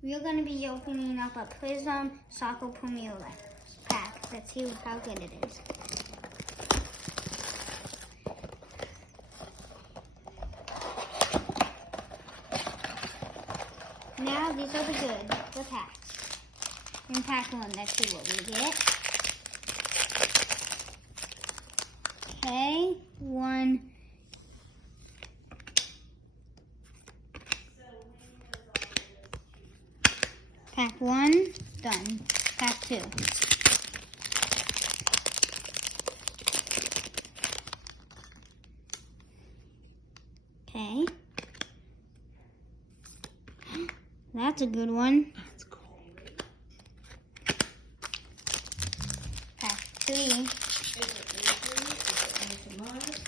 We're going to be opening up a Prizim Premier pack. Let's see how good it is. Now these are the packs. In pack 1, let's see what we get. Okay, 1. Pack 1, done. Pack 2. Okay. That's a good one. That's cool. Pack 3. Is it easy? Is it much?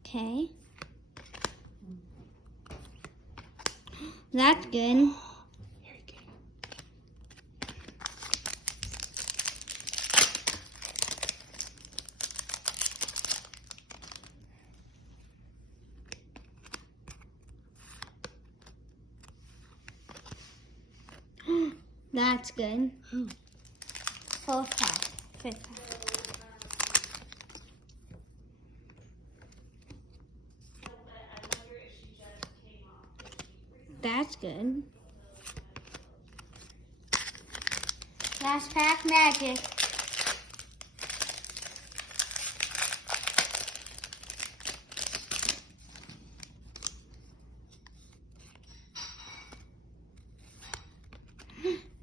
Okay. That's good. Very good. That's good. 4th pack. 5th pack. That's good. Last pack, magic.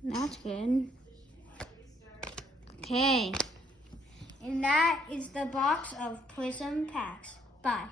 That's good. Okay. And that is the box of Prizim packs. Bye.